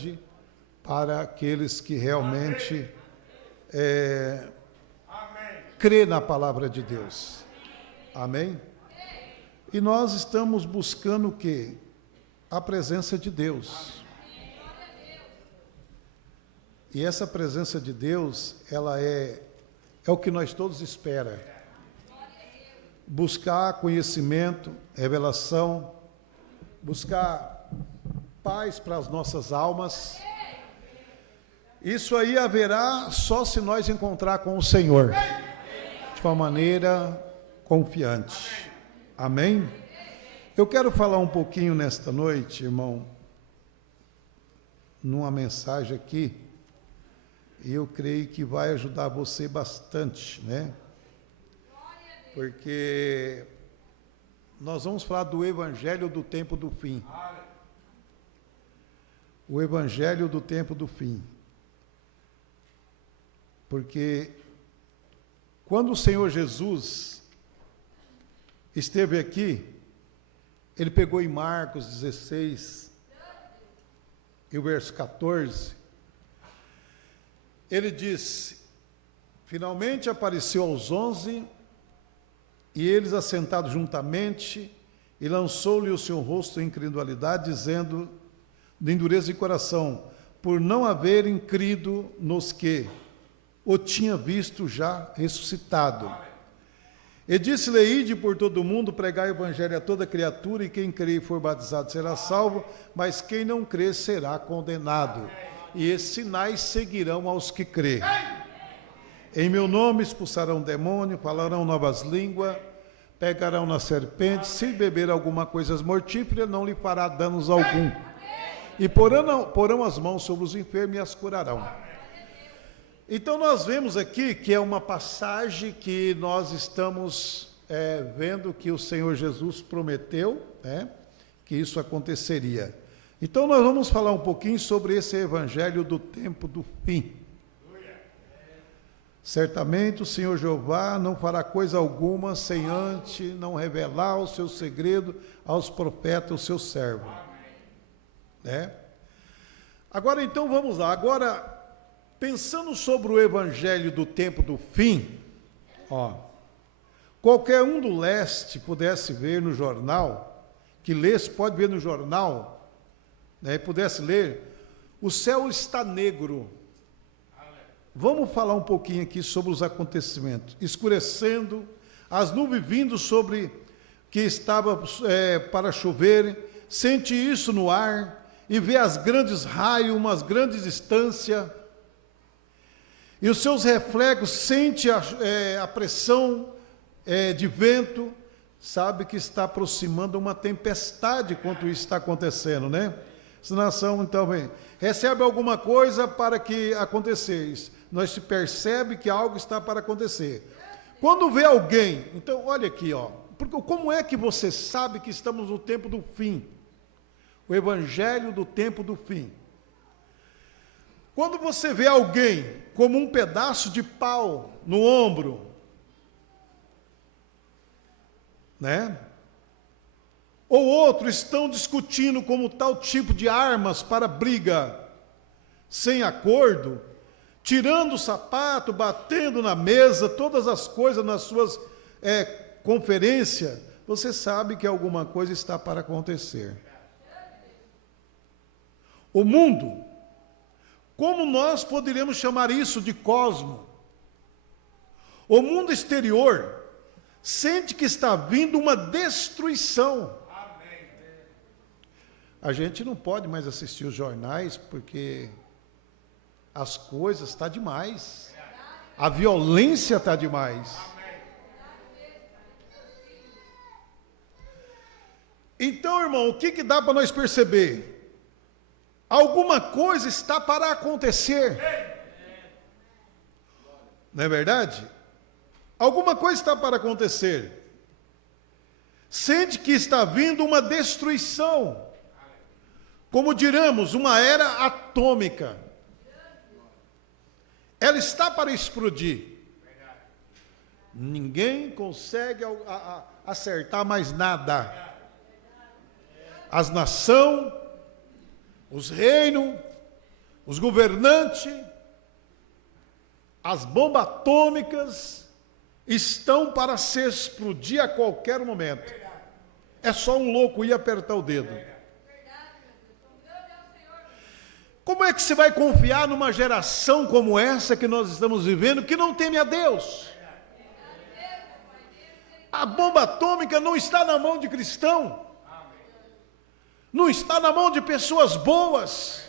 grande para aqueles que realmente crê na palavra de Deus. Amém? E nós estamos buscando o quê? A presença de Deus. E essa presença de Deus, ela é o que nós todos esperamos. Buscar conhecimento, revelação, buscar paz para as nossas almas. Isso aí haverá só se nós encontrar com o Senhor, de uma maneira confiante. Amém? Eu quero falar um pouquinho nesta noite, irmão, numa mensagem aqui, e eu creio que vai ajudar você bastante, né? Porque nós vamos falar do Evangelho do tempo do fim. O Evangelho do tempo do fim. Porque quando o Senhor Jesus esteve aqui, ele pegou em Marcos 16, e o verso 14, ele disse: finalmente apareceu aos 11, e eles assentados juntamente, e lançou-lhe o seu rosto em incredulidade, dizendo, de endureza de coração, por não haverem crido nos que o tinha visto já ressuscitado. E disse-lhe: ide por todo o mundo, pregai o evangelho a toda criatura, e quem crer e for batizado será salvo, mas quem não crer será condenado. E esses sinais seguirão aos que crê. Em meu nome expulsarão demônio, falarão novas línguas, pegarão na serpente, se beber alguma coisa mortífera, não lhe fará danos algum. E porão as mãos sobre os enfermos e as curarão. Então nós vemos aqui que é uma passagem que nós estamos vendo que o Senhor Jesus prometeu, né, que isso aconteceria. Então nós vamos falar um pouquinho sobre esse evangelho do tempo do fim. Certamente o Senhor Jeová não fará coisa alguma sem antes não revelar o seu segredo aos profetas, os seus servos. Né? Agora então vamos lá. Agora, pensando sobre o evangelho do tempo do fim, qualquer um do leste pudesse ver no jornal, que lesse, pode ver no jornal, né, pudesse ler, o céu está negro. Vamos falar um pouquinho aqui sobre os acontecimentos. Escurecendo, as nuvens vindo sobre que estava para chover, sente isso no ar e vê as grandes raios, umas grandes distâncias, e os seus reflexos, sente a pressão de vento, sabe que está aproximando uma tempestade quando isso está acontecendo, né? Essa nação, então, recebe alguma coisa para que aconteça. Nós se percebe que algo está para acontecer. Quando vê alguém, então, olha aqui, porque como é que você sabe que estamos no tempo do fim? O evangelho do tempo do fim. Quando você vê alguém como um pedaço de pau no ombro, né? Ou outros estão discutindo como tal tipo de armas para briga, sem acordo, tirando o sapato, batendo na mesa, todas as coisas nas suas conferências, você sabe que alguma coisa está para acontecer. O mundo, como nós poderíamos chamar isso de cosmo? O mundo exterior sente que está vindo uma destruição. A gente não pode mais assistir os jornais porque as coisas estão demais. A violência está demais. Então, irmão, o que dá para nós perceber? Alguma coisa está para acontecer. Não é verdade? Alguma coisa está para acontecer. Sente que está vindo uma destruição. Como diremos, uma era atômica. Ela está para explodir. Ninguém consegue acertar mais nada. As nações, os reinos, os governantes, as bombas atômicas estão para se explodir a qualquer momento. É só um louco ir apertar o dedo. Como é que você vai confiar numa geração como essa que nós estamos vivendo, que não teme a Deus? A bomba atômica não está na mão de cristão, não está na mão de pessoas boas,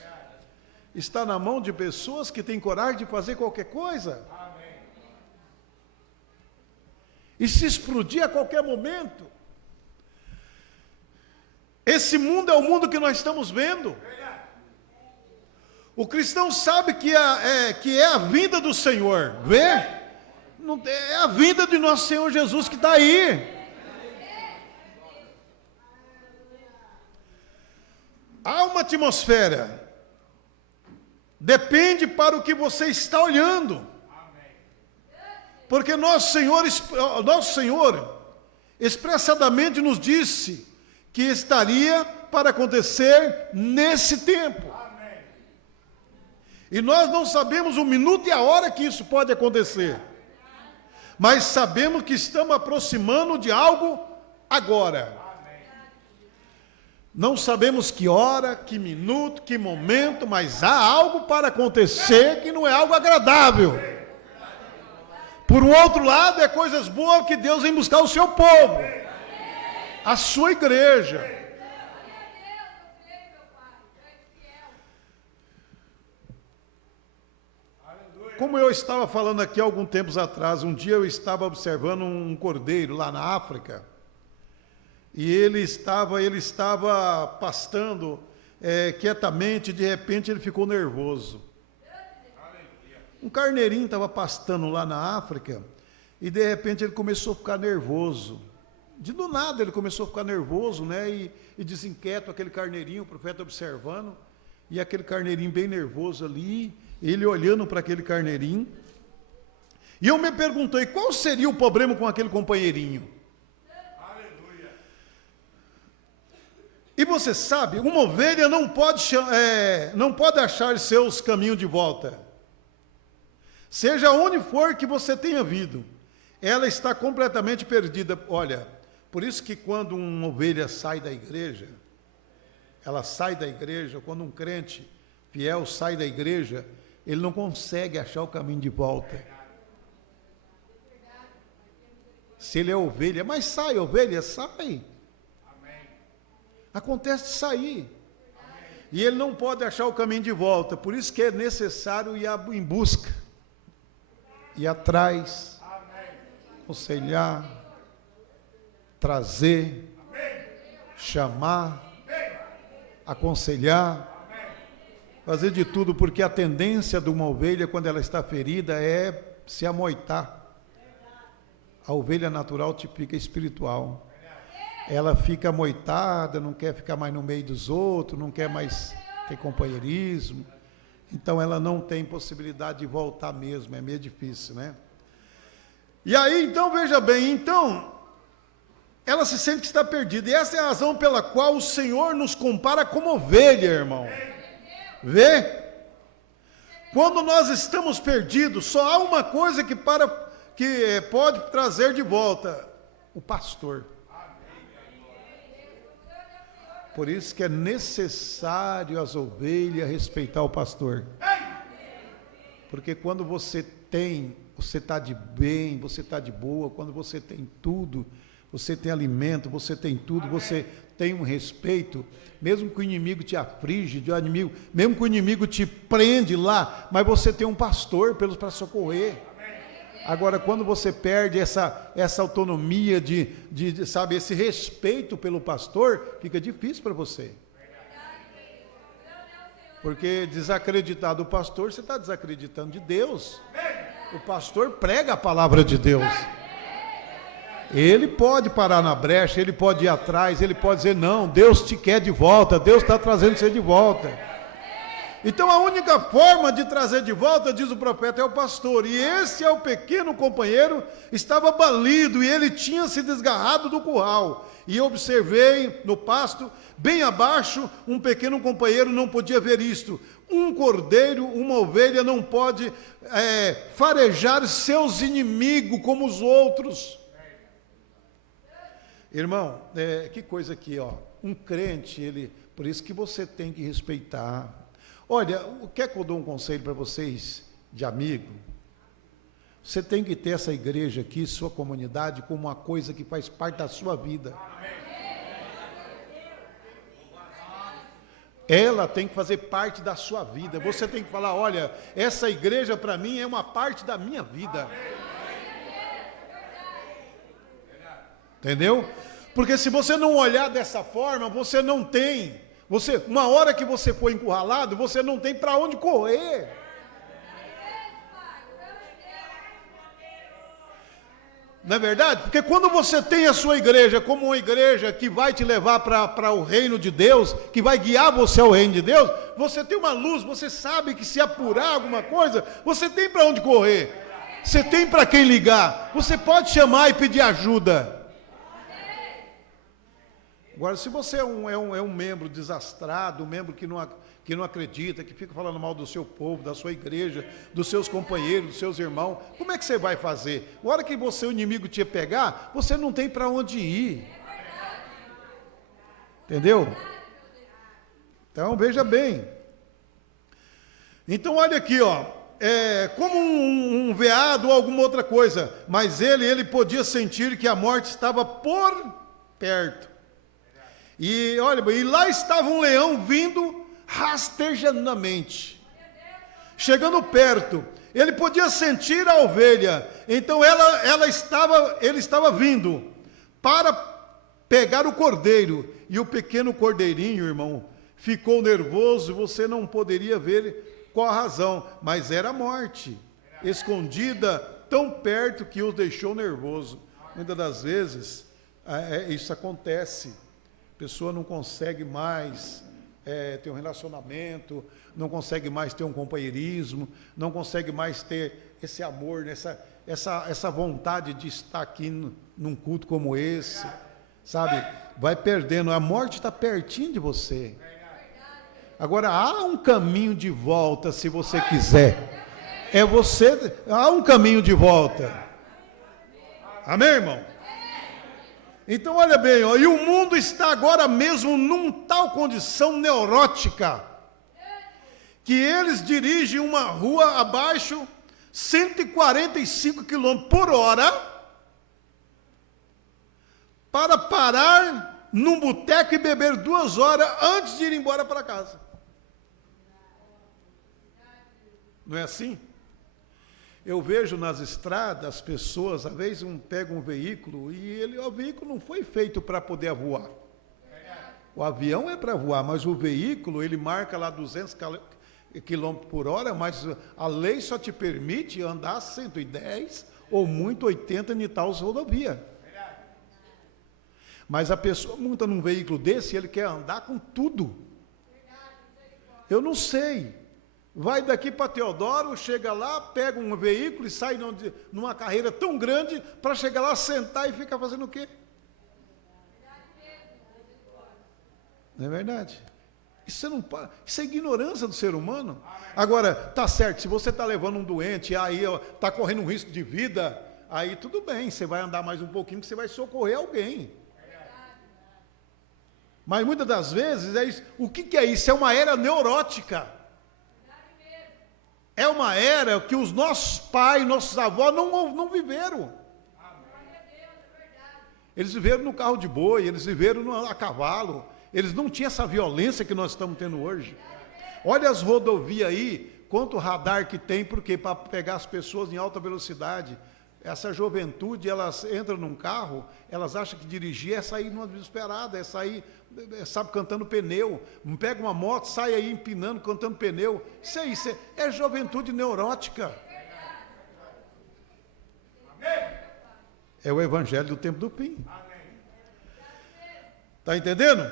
está na mão de pessoas que têm coragem de fazer qualquer coisa. E se explodir a qualquer momento. Esse mundo é o mundo que nós estamos vendo. O cristão sabe que é a vinda do Senhor, vê? É a vinda de nosso Senhor Jesus que está aí. Há uma atmosfera. Depende para o que você está olhando. Porque nosso Senhor expressadamente nos disse que estaria para acontecer nesse tempo. E nós não sabemos o minuto e a hora que isso pode acontecer. Mas sabemos que estamos aproximando de algo agora. Não sabemos que hora, que minuto, que momento, mas há algo para acontecer que não é algo agradável. Por um outro lado, é coisas boas que Deus vem buscar o seu povo, a sua igreja. Como eu estava falando aqui há alguns tempos atrás, um dia eu estava observando um cordeiro lá na África, e ele estava pastando quietamente, de repente ele ficou nervoso. Um carneirinho estava pastando lá na África, e de repente ele começou a ficar nervoso. Do nada ele começou a ficar nervoso, né? E desinquieto aquele carneirinho, o profeta observando, e aquele carneirinho bem nervoso ali, ele olhando para aquele carneirinho. E eu me perguntei, qual seria o problema com aquele companheirinho? Aleluia. E você sabe, uma ovelha não pode achar seus caminhos de volta. Seja onde for que você tenha vindo, ela está completamente perdida. Olha, por isso que quando uma ovelha sai da igreja, ela sai da igreja, quando um crente fiel sai da igreja, ele não consegue achar o caminho de volta. Se ele é ovelha, mas sai, ovelha, sai. Acontece de sair. E ele não pode achar o caminho de volta, por isso que é necessário ir em busca, ir atrás, aconselhar, trazer, chamar, aconselhar, fazer de tudo, porque a tendência de uma ovelha, quando ela está ferida, é se amoitar. A ovelha natural tipifica espiritual. Ela fica amoitada, não quer ficar mais no meio dos outros, não quer mais ter companheirismo. Então ela não tem possibilidade de voltar mesmo, é meio difícil, né? E aí, então, veja bem, então, ela se sente que está perdida. E essa é a razão pela qual o Senhor nos compara como ovelha, irmão. Vê? Quando nós estamos perdidos, só há uma coisa que pode trazer de volta: o pastor. Por isso que é necessário as ovelhas respeitar o pastor. Porque quando você está de bem, você está de boa, quando você tem tudo, você tem alimento, você tem tudo, você tem um respeito, mesmo que o inimigo te aflige, mesmo que o inimigo te prende lá, mas você tem um pastor para socorrer. Agora, quando você perde essa autonomia sabe, esse respeito pelo pastor, fica difícil para você. Porque desacreditar do pastor, você está desacreditando de Deus. O pastor prega a palavra de Deus. Ele pode parar na brecha, ele pode ir atrás, ele pode dizer, não, Deus te quer de volta, Deus está trazendo você de volta. Então a única forma de trazer de volta, diz o profeta, é o pastor. E esse é o pequeno companheiro, estava balido e ele tinha se desgarrado do curral. E eu observei no pasto, bem abaixo, um pequeno companheiro não podia ver isto. Um cordeiro, uma ovelha não pode farejar seus inimigos como os outros. Irmão, que coisa aqui, ó. Um crente, por isso que você tem que respeitar. Olha, quer que eu dou um conselho para vocês, de amigo? Você tem que ter essa igreja aqui, sua comunidade, como uma coisa que faz parte da sua vida. Ela tem que fazer parte da sua vida. Você tem que falar, olha, essa igreja para mim é uma parte da minha vida. Entendeu? Porque se você não olhar dessa forma, você não tem. Uma hora que você for encurralado, você não tem para onde correr. Não é verdade? Porque quando você tem a sua igreja como uma igreja que vai te levar para o reino de Deus, que vai guiar você ao reino de Deus, você tem uma luz, você sabe que se apurar alguma coisa, você tem para onde correr. Você tem para quem ligar. Você pode chamar e pedir ajuda. Agora, se você é um membro desastrado, um membro que não acredita, que fica falando mal do seu povo, da sua igreja, dos seus companheiros, dos seus irmãos, como é que você vai fazer? Na hora que o inimigo te pegar, você não tem para onde ir. Entendeu? Então, veja bem. Então, olha aqui, ó. Como um veado ou alguma outra coisa, mas ele podia sentir que a morte estava por perto. E olha, e lá estava um leão vindo rastejamente, chegando perto. Ele podia sentir a ovelha. Então ele estava vindo para pegar o cordeiro. E o pequeno cordeirinho, irmão, ficou nervoso. Você não poderia ver qual a razão, mas era a morte, escondida tão perto que os deixou nervoso. Muitas das vezes isso acontece. A pessoa não consegue mais ter um relacionamento, não consegue mais ter um companheirismo, não consegue mais ter esse amor, essa vontade de estar aqui num culto como esse, sabe? Vai perdendo, a morte está pertinho de você. Agora, há um caminho de volta, se você quiser. Há um caminho de volta. Amém, irmão? Então, olha bem, ó, e o mundo está agora mesmo num tal condição neurótica, que eles dirigem uma rua abaixo, 145 km por hora, para parar num boteco e beber 2 horas antes de ir embora para casa. Não é assim? Eu vejo nas estradas as pessoas, às vezes pega um veículo e o veículo não foi feito para poder voar. O avião é para voar, mas o veículo, ele marca lá 200 km por hora, mas a lei só te permite andar 110 ou muito 80 em tal rodovia. Mas a pessoa monta num veículo desse e ele quer andar com tudo. Eu não sei. Vai daqui para Teodoro, chega lá, pega um veículo e sai numa carreira tão grande para chegar lá, sentar e ficar fazendo o quê? Não é verdade? Isso é ignorância do ser humano. Agora, tá certo, se você está levando um doente, aí está correndo um risco de vida, aí tudo bem, você vai andar mais um pouquinho, que você vai socorrer alguém. Mas muitas das vezes é isso. O que é isso? É uma era neurótica. É uma era que os nossos pais, nossos avós não viveram. Eles viveram no carro de boi, eles viveram a cavalo. Eles não tinham essa violência que nós estamos tendo hoje. Olha as rodovias aí, quanto radar que tem, porque para pegar as pessoas em alta velocidade. Essa juventude, elas entram num carro, elas acham que dirigir é sair numa desesperada, é sair, sabe, cantando pneu. Pega uma moto, sai aí empinando, cantando pneu. Isso é juventude neurótica. É o evangelho do tempo do fim. Está entendendo?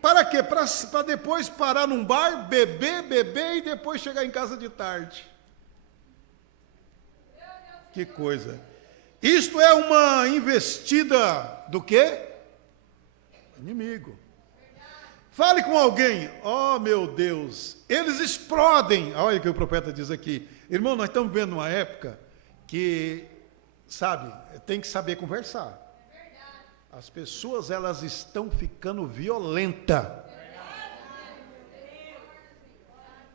Para quê? Para depois parar num bar, beber e depois chegar em casa de tarde. Que coisa. Isto é uma investida do quê? Inimigo. Fale com alguém. Oh, meu Deus. Eles explodem. Olha o que o profeta diz aqui. Irmão, nós estamos vivendo uma época que, sabe, tem que saber conversar. As pessoas, elas estão ficando violenta.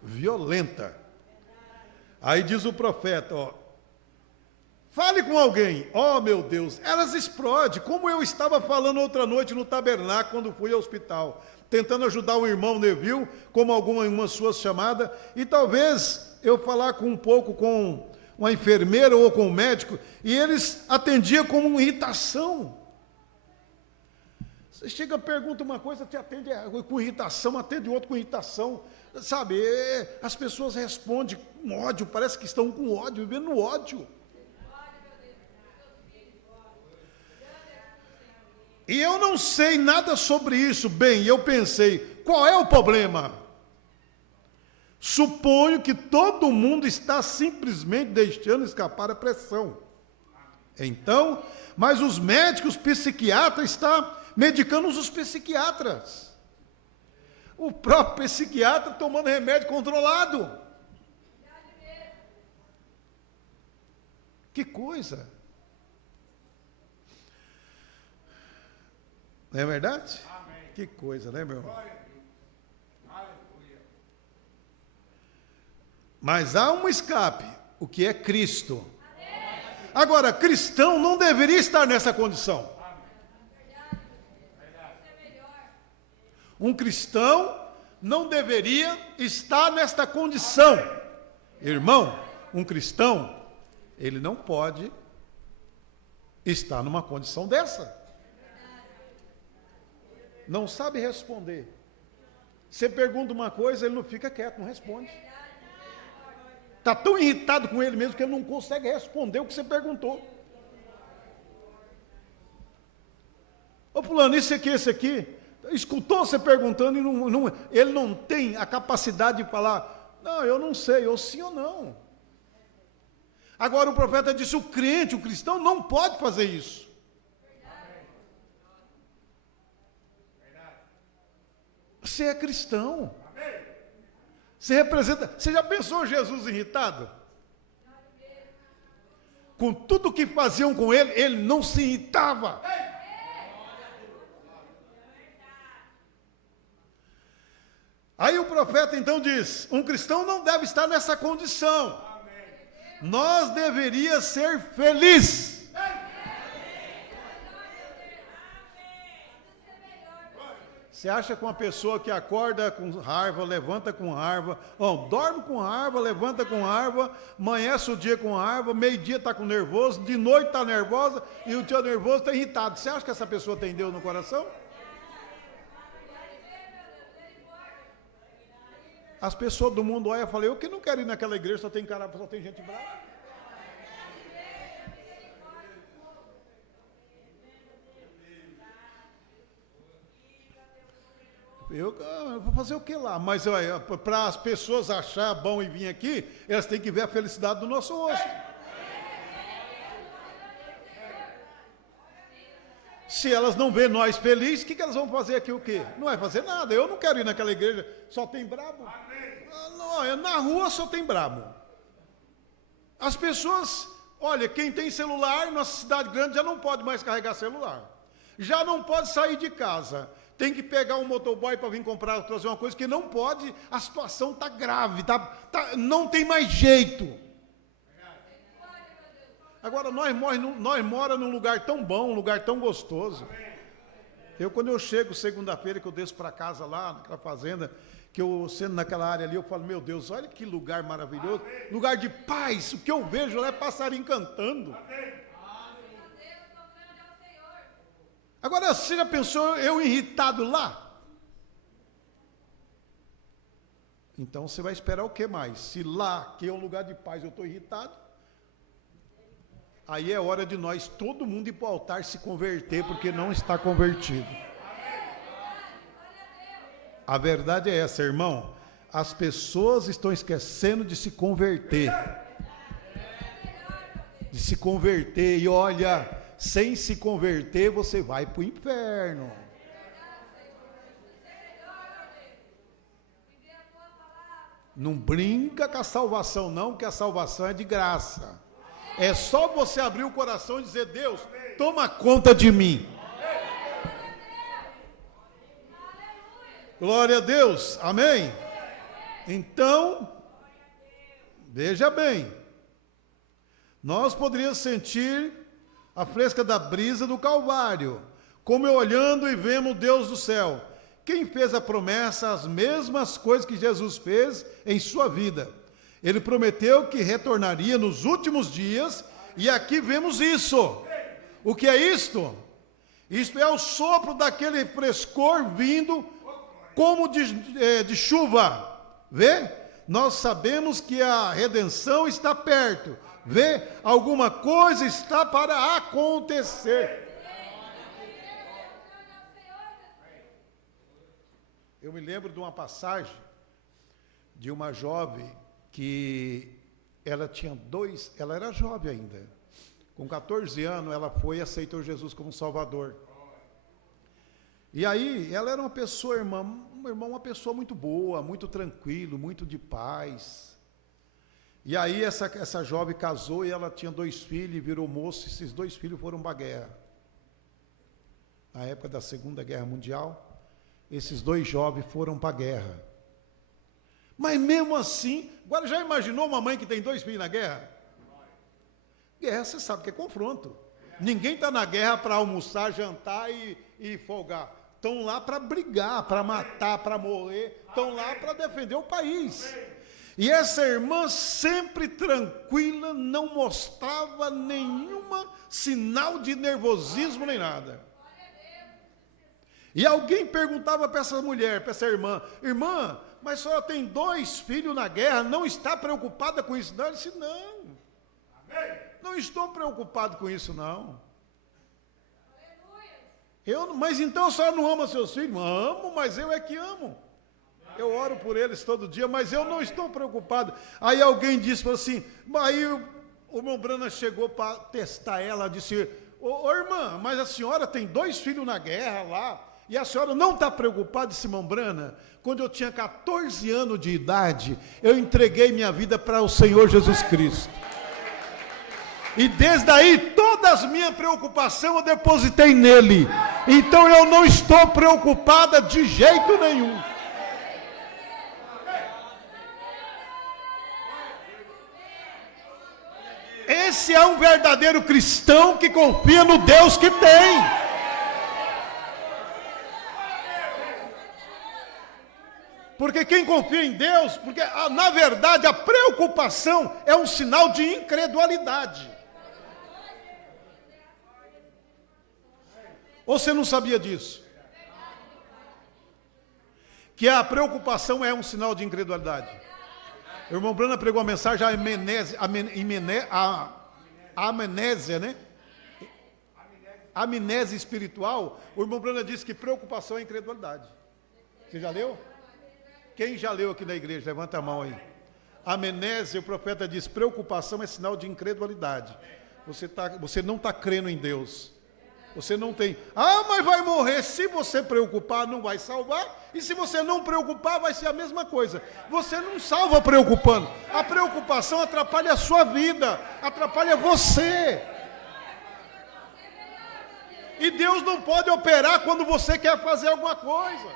Violenta. Aí diz o profeta, ó, fale com alguém. Oh, meu Deus, elas explodem, como eu estava falando outra noite no tabernáculo, quando fui ao hospital, tentando ajudar o irmão Neville, como algumas suas chamadas, e talvez eu falar com um pouco com uma enfermeira ou com um médico, e eles atendiam como irritação. Você chega, pergunta uma coisa, te atende com irritação, atende outro com irritação. Sabe, as pessoas respondem com ódio, parece que estão com ódio, vivendo no ódio. E eu não sei nada sobre isso. Bem, eu pensei, qual é o problema? Suponho que todo mundo está simplesmente deixando escapar a pressão. Então, mas os médicos, psiquiatras estão medicando os psiquiatras. O próprio psiquiatra tomando remédio controlado. Que coisa. Não é verdade? Amém. Que coisa, né, meu irmão? Mas há um escape, o que é Cristo. Agora, cristão não deveria estar nessa condição. Um cristão não deveria estar nesta condição. Irmão, um cristão, ele não pode estar numa condição dessa. Não sabe responder. Você pergunta uma coisa, ele não fica quieto, não responde. Está tão irritado com ele mesmo que ele não consegue responder o que você perguntou. Ô fulano, isso aqui, esse aqui, escutou você perguntando e ele não tem a capacidade de falar, não, eu não sei, ou sim ou não. Agora o profeta disse, o crente, o cristão não pode fazer isso. Você é cristão. Você representa. Você já pensou Jesus irritado? Com tudo que faziam com ele, ele não se irritava. Aí o profeta então diz: um cristão não deve estar nessa condição. Nós deveríamos ser felizes. Você acha que uma pessoa que acorda com raiva, levanta com raiva, dorme com raiva, levanta com raiva, amanhece o dia com raiva, meio-dia está com nervoso, de noite está nervosa e o dia nervoso está irritado. Você acha que essa pessoa tem Deus no coração? As pessoas do mundo olham e falam, eu que não quero ir naquela igreja, só tem gente brava. Eu vou fazer o que lá? Mas para as pessoas achar bom e vir aqui, elas têm que ver a felicidade do nosso rosto. Se elas não vêem nós felizes, o que elas vão fazer aqui o quê? Não vai fazer nada. Eu não quero ir naquela igreja, só tem brabo. Não, na rua só tem brabo. As pessoas, olha, quem tem celular, nossa cidade grande já não pode mais carregar celular. Já não pode sair de casa. Tem que pegar um motoboy para vir comprar, trazer uma coisa que não pode, a situação está grave, não tem mais jeito. Agora, nós moramos num lugar tão bom, um lugar tão gostoso. Quando eu chego segunda-feira, que eu desço para casa lá, naquela fazenda, que eu sendo naquela área ali, eu falo, meu Deus, olha que lugar maravilhoso, lugar de paz, o que eu vejo lá é passarinho cantando. Agora, você já pensou eu irritado lá? Então, você vai esperar o que mais? Se lá, que é um lugar de paz, eu estou irritado, aí é hora de nós, todo mundo ir para o altar se converter, porque não está convertido. A verdade é essa, irmão. As pessoas estão esquecendo de se converter. De se converter. E olha, sem se converter, você vai para o inferno. Não brinca com a salvação, não, que a salvação é de graça. É só você abrir o coração e dizer: Deus, toma conta de mim. Glória a Deus, amém? Então, veja bem, nós poderíamos sentir a fresca da brisa do Calvário, como eu olhando e vemos Deus do céu. Quem fez a promessa, as mesmas coisas que Jesus fez em sua vida. Ele prometeu que retornaria nos últimos dias, e aqui vemos isso. O que é isto? Isto é o sopro daquele frescor vindo como de chuva. Vê? Nós sabemos que a redenção está perto. Vê? Alguma coisa está para acontecer. Eu me lembro de uma passagem de uma jovem que ela era jovem ainda. Com 14 anos ela foi e aceitou Jesus como Salvador. E aí ela era uma pessoa, uma pessoa muito boa, muito tranquilo, muito de paz. E aí essa jovem casou e ela tinha 2 filhos e virou moça, e esses 2 filhos foram para a guerra. Na época da Segunda Guerra Mundial, esses 2 jovens foram para a guerra. Mas mesmo assim, agora já imaginou uma mãe que tem 2 filhos na guerra? Guerra, você sabe que é confronto. Ninguém está na guerra para almoçar, jantar e folgar. Estão lá para brigar, para matar, para morrer. Estão lá para defender o país. E essa irmã, sempre tranquila, não mostrava nenhuma sinal de nervosismo nem nada. E alguém perguntava para essa mulher, para essa irmã: irmã, mas a senhora tem 2 filhos na guerra, não está preocupada com isso? Não, ela disse: não, não estou preocupado com isso, não. Mas então a senhora não ama seus filhos? Amo, mas eu é que amo. Eu oro por eles todo dia, mas eu não estou preocupado. Aí alguém disse assim, aí o irmão Brana chegou para testar ela, disse: ô irmã, mas a senhora tem 2 filhos na guerra lá, e a senhora não está preocupada? Disse: irmão Brana, quando eu tinha 14 anos de idade, eu entreguei minha vida para o Senhor Jesus Cristo. E desde aí, todas as minhas preocupações eu depositei nele. Então eu não estou preocupada de jeito nenhum. Esse é um verdadeiro cristão que confia no Deus que tem. Porque quem confia em Deus, porque na verdade a preocupação é um sinal de incredulidade. Ou você não sabia disso? Que a preocupação é um sinal de incredulidade. O irmão Brana pregou a mensagem, a amnésia, né? Amnésia espiritual. O irmão Brana disse que preocupação é incredulidade. Você já leu? Quem já leu aqui na igreja? Levanta a mão aí. Amnésia, o profeta diz: preocupação é sinal de incredulidade. Você não está crendo em Deus. Você não tem. Mas vai morrer. Se você preocupar, não vai salvar. E se você não preocupar, vai ser a mesma coisa. Você não salva preocupando. A preocupação atrapalha a sua vida, atrapalha você. E Deus não pode operar quando você quer fazer alguma coisa.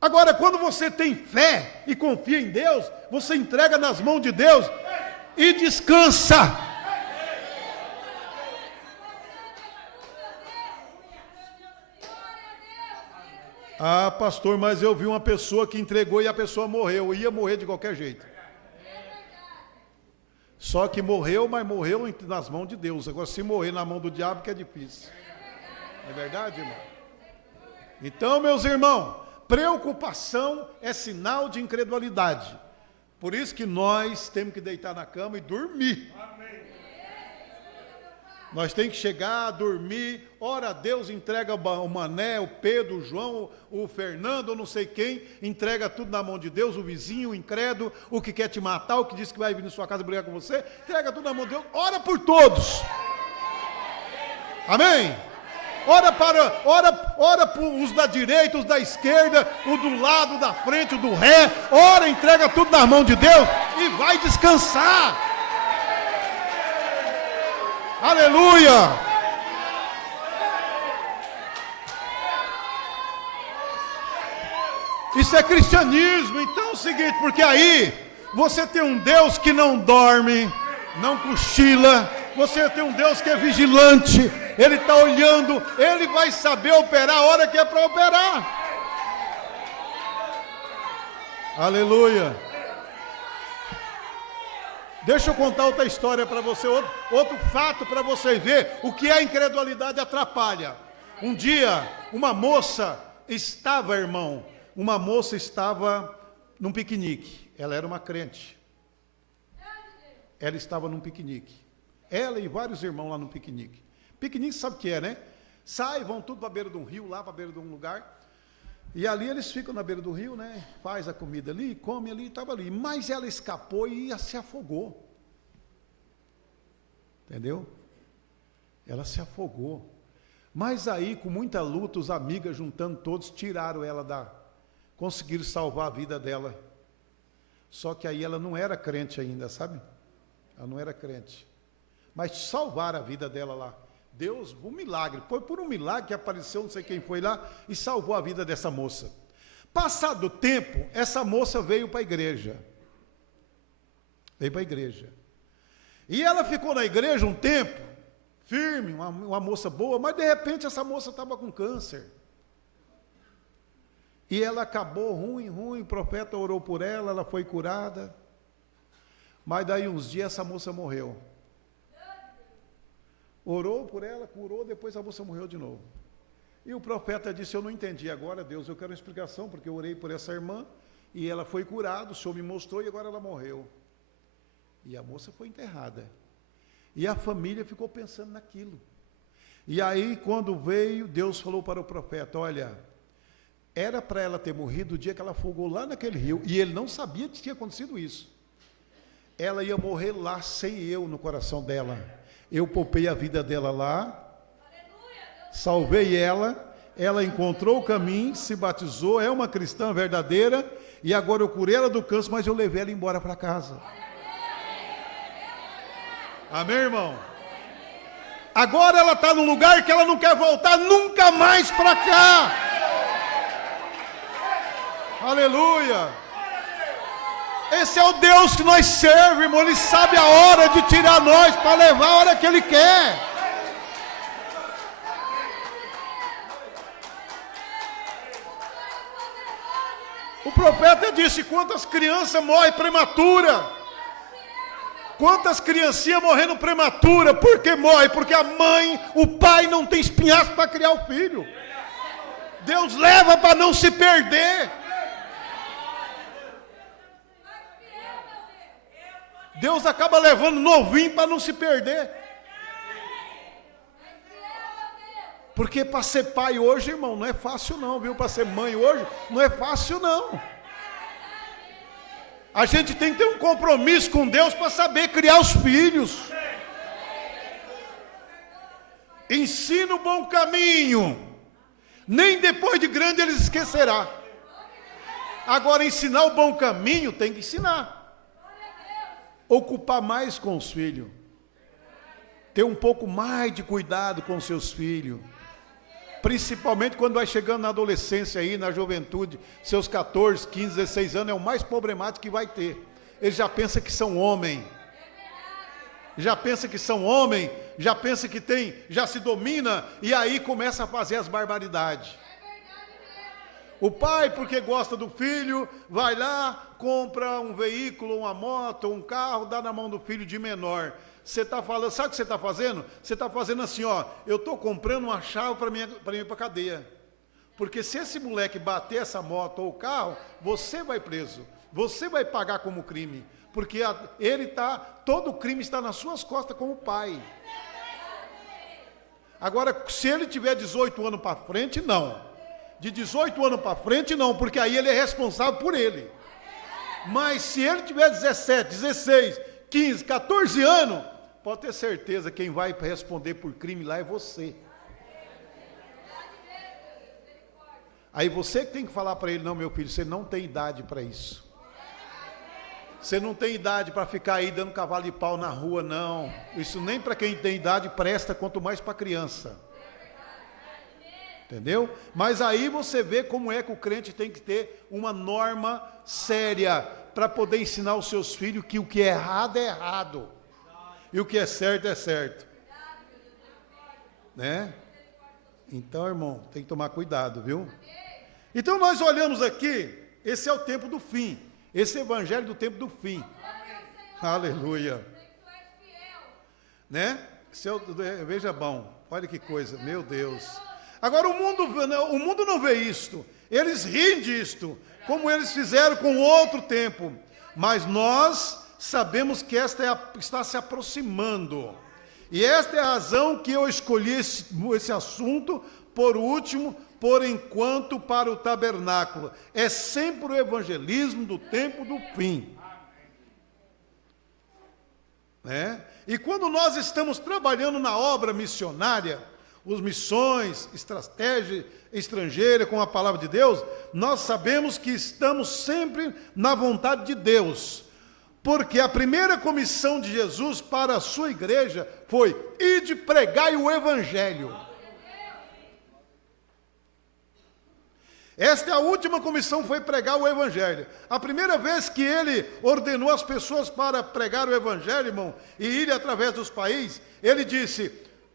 Agora, quando você tem fé e confia em Deus, você entrega nas mãos de Deus e descansa. Pastor, mas eu vi uma pessoa que entregou e a pessoa morreu. Ia morrer de qualquer jeito. Só que morreu, mas morreu nas mãos de Deus. Agora, se morrer na mão do diabo, que é difícil. Não é verdade, irmão? Então, meus irmãos, preocupação é sinal de incredulidade. Por isso que nós temos que deitar na cama e dormir. Nós temos que chegar, dormir, ora Deus entrega o Mané, o Pedro, o João, o Fernando, ou não sei quem, entrega tudo na mão de Deus, o vizinho, o incrédulo, o que quer te matar, o que diz que vai vir na sua casa brigar com você, entrega tudo na mão de Deus, ora por todos. Amém? Ora por os da direita, os da esquerda, o do lado, da frente, o do ré, ora, entrega tudo na mão de Deus e vai descansar. Aleluia! Isso é cristianismo. Então é o seguinte, porque aí você tem um Deus que não dorme, não cochila, você tem um Deus que é vigilante, Ele está olhando, Ele vai saber operar a hora que é para operar. Aleluia! Deixa eu contar outra história para você, outro fato para você ver o que a incredulidade atrapalha. Um dia, uma moça estava num piquenique. Ela era uma crente. Ela estava num piquenique. Ela e vários irmãos lá no piquenique. Piquenique sabe o que é, né? Vão tudo para a beira de um rio, lá para a beira de um lugar. E ali eles ficam na beira do rio, né? Faz a comida ali, come ali, estava ali. Mas ela escapou e se afogou. Entendeu? Ela se afogou. Mas aí, com muita luta, os amigos juntando todos, tiraram ela conseguiram salvar a vida dela. Só que aí ela não era crente ainda, sabe? Ela não era crente. Mas salvaram a vida dela lá. Deus, um milagre, foi por um milagre que apareceu, não sei quem foi lá, e salvou a vida dessa moça. Passado o tempo, essa moça veio para a igreja. Veio para a igreja. E ela ficou na igreja um tempo, firme, uma moça boa, mas de repente essa moça estava com câncer. E ela acabou ruim, o profeta orou por ela, ela foi curada. Mas daí uns dias essa moça morreu. Orou por ela, curou, depois a moça morreu de novo. E o profeta disse, eu não entendi agora, Deus, eu quero uma explicação, porque eu orei por essa irmã, e ela foi curada, o Senhor me mostrou, e agora ela morreu. E a moça foi enterrada. E a família ficou pensando naquilo. E aí, quando veio, Deus falou para o profeta, olha, era para ela ter morrido o dia que ela afogou lá naquele rio, e ele não sabia que tinha acontecido isso. Ela ia morrer lá sem eu no coração dela. Eu poupei a vida dela lá, salvei ela, ela encontrou o caminho, se batizou, é uma cristã verdadeira, e agora eu curei ela do câncer, mas eu levei ela embora para casa. Amém, irmão? Agora ela está num lugar que ela não quer voltar nunca mais para cá. Aleluia! Esse é o Deus que nós servimos, irmão. Ele sabe a hora de tirar nós para levar a hora que Ele quer. O profeta disse, quantas crianças morrem prematura? Quantas criancinhas morrendo prematura? Por que morre? Porque a mãe, o pai não tem espinhaço para criar o filho. Deus leva para não se perder. Deus acaba levando novinho para não se perder. Porque para ser pai hoje, irmão, não é fácil não, viu? Para ser mãe hoje, não é fácil não. A gente tem que ter um compromisso com Deus para saber criar os filhos. Ensina o bom caminho. Nem depois de grande ele esquecerá. Agora, ensinar o bom caminho, tem que ensinar. Ocupar mais com os filhos. Ter um pouco mais de cuidado com os seus filhos. Principalmente quando vai chegando na adolescência aí, na juventude, seus 14, 15, 16 anos, é o mais problemático que vai ter. Eles já pensam que são homem. Já pensa que são homem, já pensa que tem, já se domina, e aí começa a fazer as barbaridades. O pai, porque gosta do filho, vai lá, compra um veículo, uma moto, um carro, dá na mão do filho de menor. Você está falando, sabe o que você está fazendo? Você está fazendo assim, ó, eu estou comprando uma chave para ir para a cadeia. Porque se esse moleque bater essa moto ou o carro, você vai preso. Você vai pagar como crime. Porque todo o crime está nas suas costas como pai. Agora, se ele tiver 18 anos para frente, não. De 18 anos para frente, não, porque aí ele é responsável por ele. Mas se ele tiver 17, 16, 15, 14 anos, pode ter certeza, quem vai responder por crime lá é você. Aí você que tem que falar para ele, não, meu filho, você não tem idade para isso. Você não tem idade para ficar aí dando cavalo de pau na rua, não. Isso nem para quem tem idade presta, quanto mais para criança. Entendeu? Mas aí você vê como é que o crente tem que ter uma norma séria para poder ensinar os seus filhos que o que é errado e o que é certo. Né? Então, irmão, tem que tomar cuidado, viu? Então nós olhamos aqui, esse é o tempo do fim. Esse é o evangelho do tempo do fim. Aleluia. Né? Veja bom, olha que coisa, meu Deus. Agora o mundo não vê isto. Eles riem disto, como eles fizeram com outro tempo. Mas nós sabemos que esta está se aproximando. E esta é a razão que eu escolhi esse assunto por último, por enquanto, para o tabernáculo. É sempre o evangelismo do tempo do fim. Né? E quando nós estamos trabalhando na obra missionária, os missões, estratégia estrangeira com a palavra de Deus, nós sabemos que estamos sempre na vontade de Deus. Porque a primeira comissão de Jesus para a sua igreja foi: ide pregai o evangelho. Esta é a última comissão, foi pregar o evangelho. A primeira vez que ele ordenou as pessoas para pregar o evangelho, irmão, e ir através dos países, ele disse: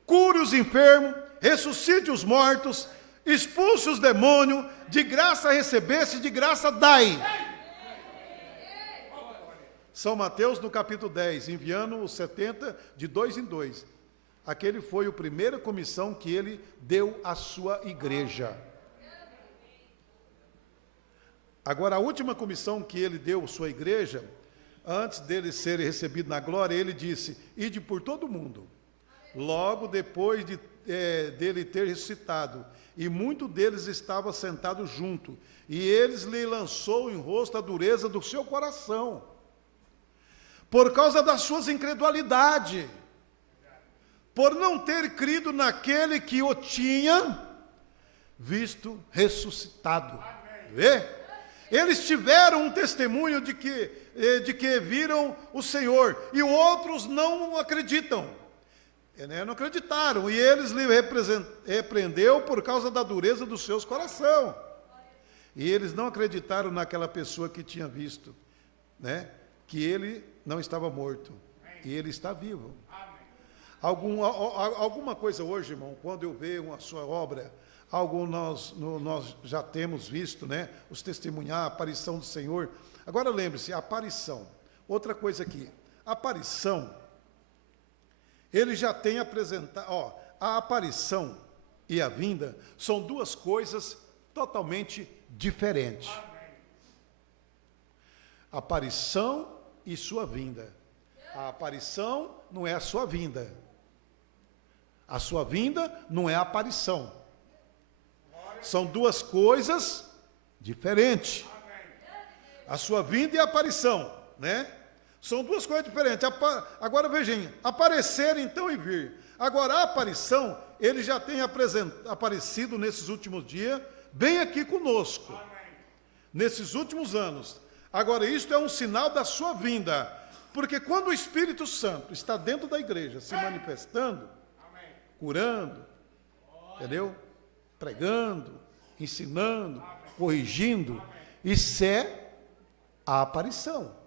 cure os enfermos, ressuscite os mortos, expulse os demônios, de graça recebesse, de graça dai. São Mateus, no capítulo 10, enviando os 70 de 2 em 2. Aquele foi a primeira comissão que ele deu à sua igreja. Agora, a última comissão que ele deu à sua igreja, antes dele ser recebido na glória, ele disse: ide por todo mundo. Logo depois dele ter ressuscitado, e muito deles estava sentado junto, e eles lhe lançou em rosto a dureza do seu coração, por causa das suas incredulidades, por não ter crido naquele que o tinha visto ressuscitado. Vê? Eles tiveram um testemunho de que viram o Senhor, e outros não acreditam. Não acreditaram, e eles lhe repreendeu por causa da dureza dos seus corações. E eles não acreditaram naquela pessoa que tinha visto, né? Que ele não estava morto, e ele está vivo. Alguma coisa hoje, irmão, quando eu vejo a sua obra, algo nós já temos visto, né? Os testemunhar, a aparição do Senhor. Agora lembre-se, a aparição. Outra coisa aqui, a aparição, ele já tem apresentado, a aparição e a vinda são duas coisas totalmente diferentes. Aparição e sua vinda. A aparição não é a sua vinda. A sua vinda não é a aparição. São duas coisas diferentes. A sua vinda e a aparição, né? São duas coisas diferentes. Agora vejam, aparecer então e vir. Agora a aparição, ele já tem aparecido nesses últimos dias, bem aqui conosco. Nesses últimos anos. Agora isto é um sinal da sua vinda. Porque quando o Espírito Santo está dentro da igreja, se manifestando, curando, entendeu? Pregando, ensinando, corrigindo, isso é a aparição.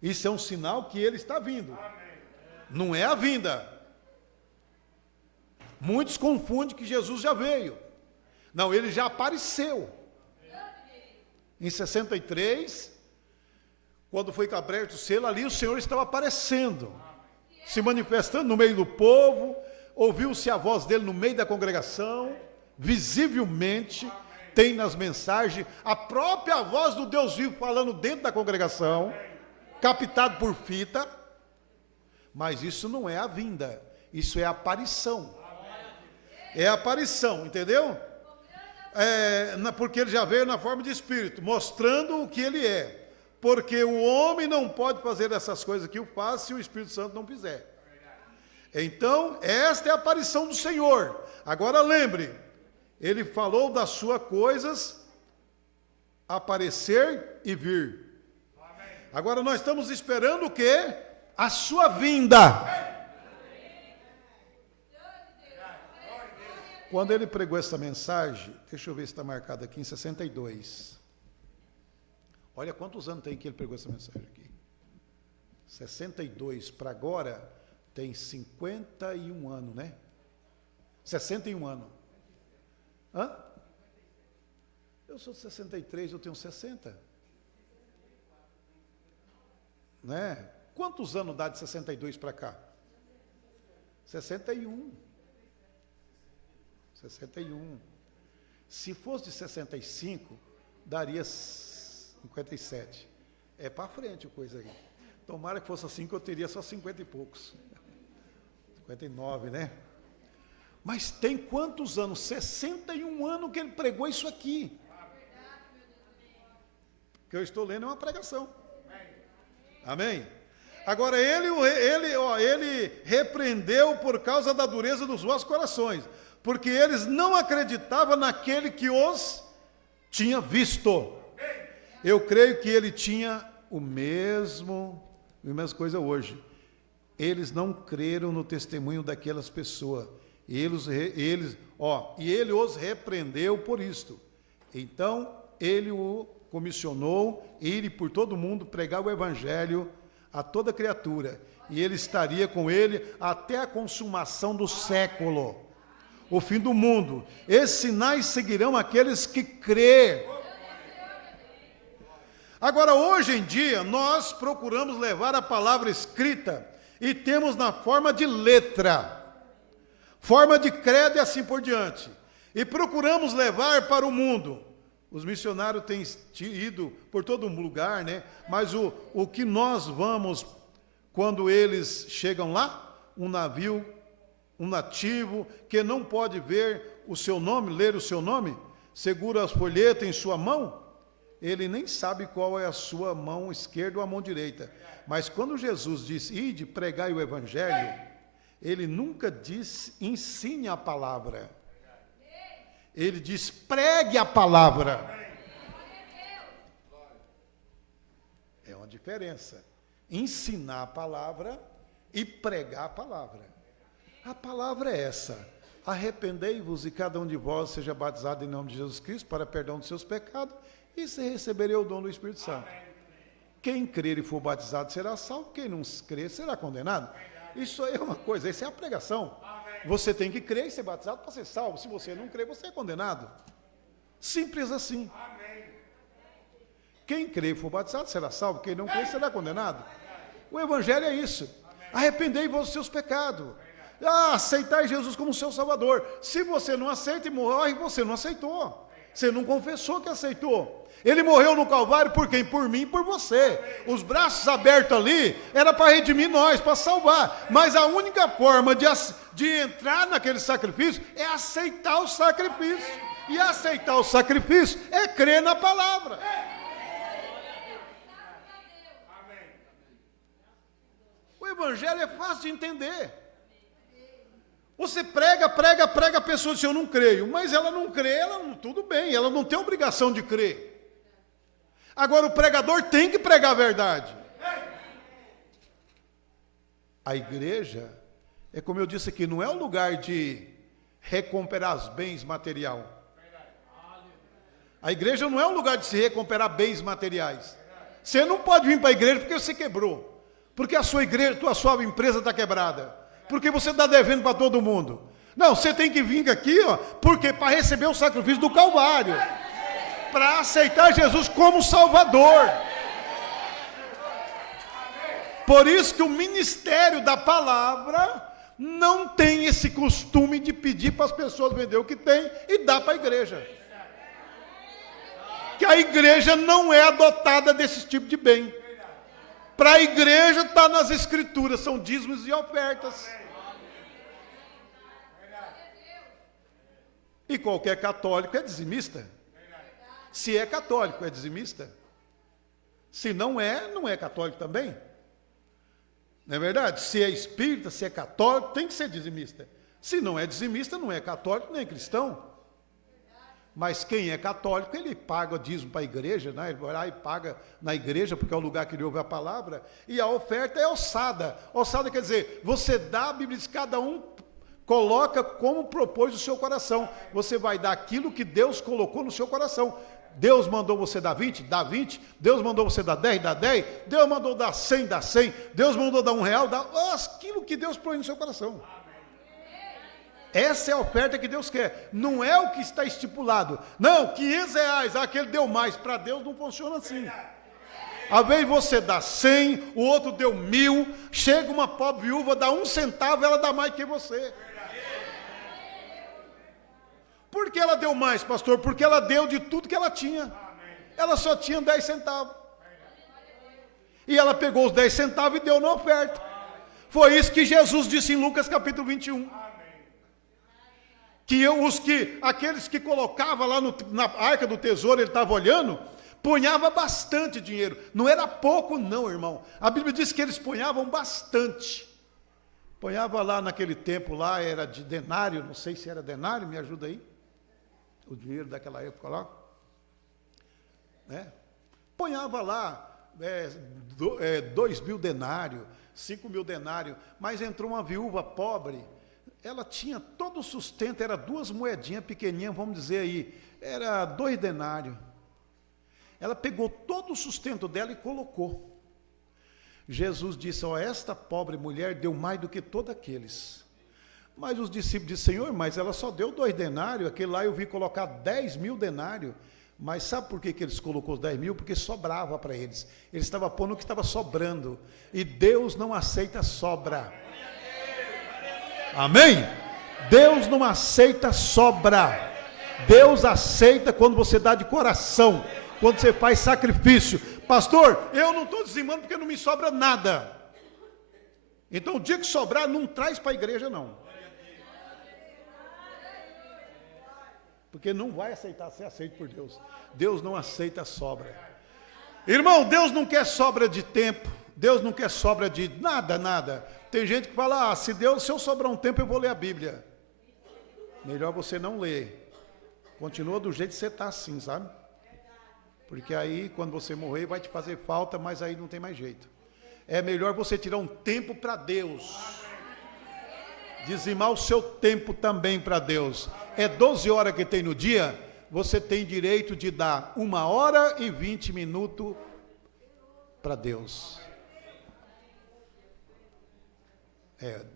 Isso é um sinal que ele está vindo. Não é a vinda. Muitos confundem que Jesus já veio. Não, ele já apareceu. Em 63, quando foi aberto o selo, ali o Senhor estava aparecendo, se manifestando no meio do povo, ouviu-se a voz dele no meio da congregação, visivelmente, tem nas mensagens, a própria voz do Deus vivo falando dentro da congregação, captado por fita, mas isso não é a vinda, isso é a aparição. É aparição, entendeu? Porque ele já veio na forma de espírito, mostrando o que ele é. Porque o homem não pode fazer essas coisas que o faz se o Espírito Santo não fizer. Então, esta é a aparição do Senhor. Agora lembre, ele falou das suas coisas aparecer e vir. Agora nós estamos esperando o quê? A sua vinda. Quando ele pregou essa mensagem, deixa eu ver se está marcado aqui, em 62. Olha quantos anos tem que ele pregou essa mensagem aqui. 62 para agora, tem 51 anos, né? 61 anos. Hã? Eu sou de 63, eu tenho 60. Né? Quantos anos dá de 62 para cá? 61. 61. Se fosse de 65, daria 57. É para frente a coisa aí. Tomara que fosse assim, que eu teria só 50 e poucos. 59, né? Mas tem quantos anos? 61 anos que ele pregou isso aqui. O que eu estou lendo é uma pregação. Amém? Agora, ele repreendeu por causa da dureza dos vossos corações, porque eles não acreditavam naquele que os tinha visto. Eu creio que ele tinha a mesma coisa hoje. Eles não creram no testemunho daquelas pessoas. E ele os repreendeu por isto. Então, ele o comissionou ir por todo mundo pregar o evangelho a toda criatura. E ele estaria com ele até a consumação do século, o fim do mundo. Esses sinais seguirão aqueles que crêem. Agora, hoje em dia, nós procuramos levar a palavra escrita e temos na forma de letra, forma de credo e assim por diante. E procuramos levar para o mundo. Os missionários têm ido por todo lugar, né? Mas o que nós vamos, quando eles chegam lá, um navio, um nativo, que não pode ver o seu nome, ler o seu nome, segura as folhetas em sua mão, ele nem sabe qual é a sua mão esquerda ou a mão direita. Mas quando Jesus diz, ide, pregai o evangelho, ele nunca diz, ensine a palavra. Ele diz, pregue a palavra. É uma diferença. Ensinar a palavra e pregar a palavra. A palavra é essa. Arrependei-vos e cada um de vós seja batizado em nome de Jesus Cristo para perdão dos seus pecados e se receberei o dom do Espírito Santo. Quem crer e for batizado será salvo, quem não crer será condenado. Isso aí é uma coisa, isso é a pregação. Você tem que crer e ser batizado para ser salvo. Se você não crer, você é condenado. Simples assim. Quem crer e for batizado será salvo, quem não crer será condenado. O evangelho é isso. Arrependei-vos dos seus pecados. Aceitai Jesus como seu Salvador. Se você não aceita e morre, você não aceitou. Você não confessou que aceitou. Ele morreu no Calvário por quem? Por mim e por você. Os braços abertos ali era para redimir nós, para salvar. Mas a única forma de entrar naquele sacrifício é aceitar o sacrifício. E aceitar o sacrifício é crer na palavra. O evangelho é fácil de entender. Você prega, a pessoa diz, eu não creio. Mas ela não crê, tudo bem, ela não tem obrigação de crer. Agora, o pregador tem que pregar a verdade. A igreja, é como eu disse aqui, não é um lugar de recuperar os bens materiais. A igreja não é um lugar de se recuperar bens materiais. Você não pode vir para a igreja porque você quebrou. Porque a sua igreja, a sua empresa está quebrada. Porque você está devendo para todo mundo. Não, você tem que vir aqui, porque para receber o sacrifício do Calvário. Para aceitar Jesus como Salvador. Por isso que o ministério da palavra não tem esse costume de pedir para as pessoas vender o que tem e dar para a igreja. Que a igreja não é adotada desse tipo de bem. Para a igreja está nas escrituras, são dízimos e ofertas. E qualquer católico é dizimista. Se é católico, é dizimista. Se não é, não é católico também. Não é verdade? Se é espírita, se é católico, tem que ser dizimista. Se não é dizimista, não é católico nem cristão. Mas quem é católico, ele paga o dízimo para a igreja, né? Ele vai lá e paga na igreja, porque é o lugar que ele ouve a palavra, e a oferta é ossada. Ossada quer dizer, você dá, a Bíblia diz, cada um coloca como propôs o seu coração. Você vai dar aquilo que Deus colocou no seu coração. Deus mandou você dar 20, dá 20. Deus mandou você dar 10, dá 10. Deus mandou dar 100, dá 100. Deus mandou dar R$1, dá aquilo que Deus põe no seu coração. Essa é a oferta que Deus quer. Não é o que está estipulado. Não, R$500, aquele deu mais. Para Deus não funciona assim. Ao invés de você dar 100, o outro deu 1.000. Chega uma pobre viúva, dá 1 centavo, ela dá mais que você. Por que ela deu mais, pastor? Porque ela deu de tudo que ela tinha. Ela só tinha 10 centavos. E ela pegou os 10 centavos e deu na oferta. Foi isso que Jesus disse em Lucas capítulo 21. Que aqueles que colocavam lá na arca do tesouro, ele estava olhando, punhava bastante dinheiro. Não era pouco não, irmão. A Bíblia diz que eles punhavam bastante. Punhava lá naquele tempo lá, era de denário, não sei se era denário, me ajuda aí. O dinheiro daquela época lá. Né? Punhava lá 2.000 denários, 5.000 denários, mas entrou uma viúva pobre. Ela tinha todo o sustento, era 2 moedinhas pequenininhas, vamos dizer aí, era 2 denários. Ela pegou todo o sustento dela e colocou. Jesus disse, esta pobre mulher deu mais do que todos aqueles. Mas os discípulos disseram, Senhor, mas ela só deu 2 denários, aquele lá eu vi colocar 10.000 denários. Mas sabe por que eles colocou os 10.000? Porque sobrava para eles. Eles estavam pondo o que estava sobrando. E Deus não aceita sobra. Amém? Deus não aceita sobra. Deus aceita quando você dá de coração, quando você faz sacrifício. Pastor, eu não estou dizimando porque não me sobra nada. Então o dia que sobrar, não traz para a igreja não. Porque não vai aceitar ser aceito por Deus. Deus não aceita sobra. Irmão, Deus não quer sobra de tempo. Deus não quer sobra de nada. Tem gente que fala, se eu sobrar um tempo eu vou ler a Bíblia. Melhor você não ler. Continua do jeito que você está assim, sabe? Porque aí quando você morrer vai te fazer falta, mas aí não tem mais jeito. É melhor você tirar um tempo para Deus. Dizimar o seu tempo também para Deus. É 12 horas que tem no dia, você tem direito de dar 1h e 20 minutos para Deus.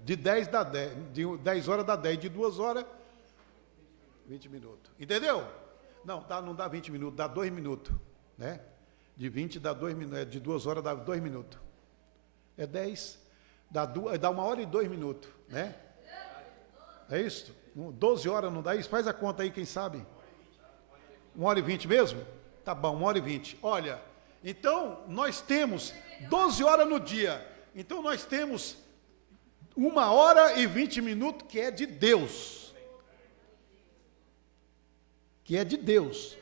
De 10 dá 10, de 10 horas dá 10, de 2 horas, 20 minutos. Entendeu? Não dá 20 minutos, dá 2 minutos. Né? De 20 dá 2 minutos, de 2 horas dá 2 minutos. É 10, dá 1h e 2 minutos. Né? É isso? 12 horas não dá isso? Faz a conta aí, quem sabe? 1h e 20 mesmo? Tá bom, 1h e 20. Olha, então nós temos 12 horas no dia. Então nós temos 1h e 20 minutos que é de Deus. Que é de Deus.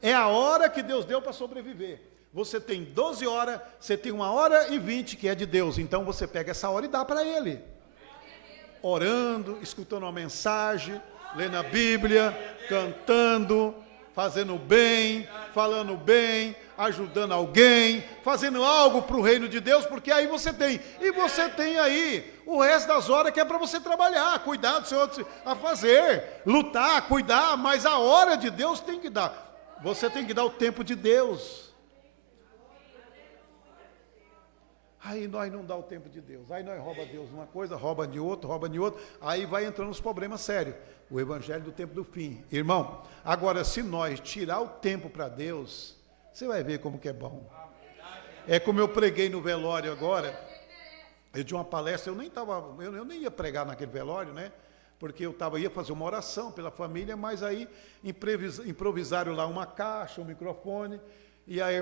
É a hora que Deus deu para sobreviver. Você tem 12 horas, você tem 1h e 20 que é de Deus. Então você pega essa hora e dá para Ele. Orando, escutando uma mensagem, lendo a Bíblia, cantando, fazendo bem, falando bem, ajudando alguém, fazendo algo para o reino de Deus, porque aí você tem. E você tem aí o resto das horas que é para você trabalhar, cuidar do seu a fazer, lutar, cuidar, mas a hora de Deus tem que dar. Você tem que dar o tempo de Deus. Aí nós não dá o tempo de Deus. Aí nós rouba Deus uma coisa, rouba de outro. Aí vai entrando os problemas sérios. O evangelho do tempo do fim. Irmão, agora se nós tirar o tempo para Deus, você vai ver como que é bom. É como eu preguei no velório agora. Eu tinha uma palestra, eu nem ia pregar naquele velório, né? Porque ia fazer uma oração pela família, mas aí improvisaram lá uma caixa, um microfone. E aí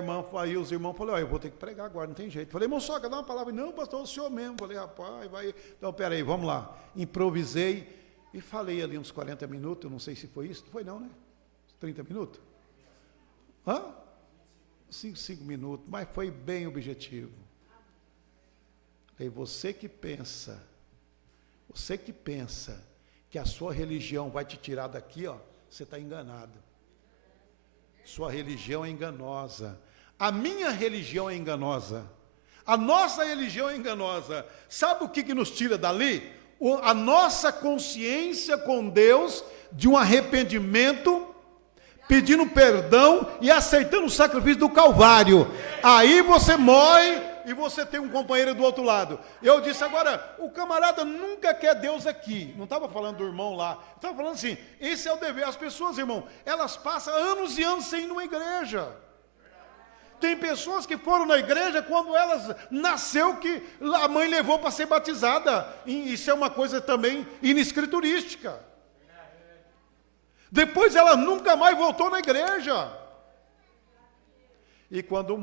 os irmãos falaram, eu vou ter que pregar agora, não tem jeito. Falei, irmão, só quer dar uma palavra? Não, pastor, o senhor mesmo. Falei, rapaz, vai. Então, peraí, vamos lá. Improvisei, E falei ali uns 40 minutos, eu não sei se foi isso, foi não, né? 30 minutos? Hã? 5 minutos, mas foi bem objetivo. Aí você que pensa que a sua religião vai te tirar daqui, ó, você está enganado. Sua religião é enganosa. A minha religião é enganosa. A nossa religião é enganosa. Sabe o que nos tira dali? A nossa consciência com Deus de um arrependimento, pedindo perdão e aceitando o sacrifício do Calvário. Aí você morre e você tem um companheiro do outro lado. Eu disse agora, o camarada nunca quer Deus aqui. Não estava falando do irmão lá. Estava falando assim, esse é o dever. As pessoas, irmão, elas passam anos e anos sem ir numa igreja. Tem pessoas que foram na igreja quando elas nasceu, que a mãe levou para ser batizada. E isso é uma coisa também inescriturística. Depois ela nunca mais voltou na igreja. E quando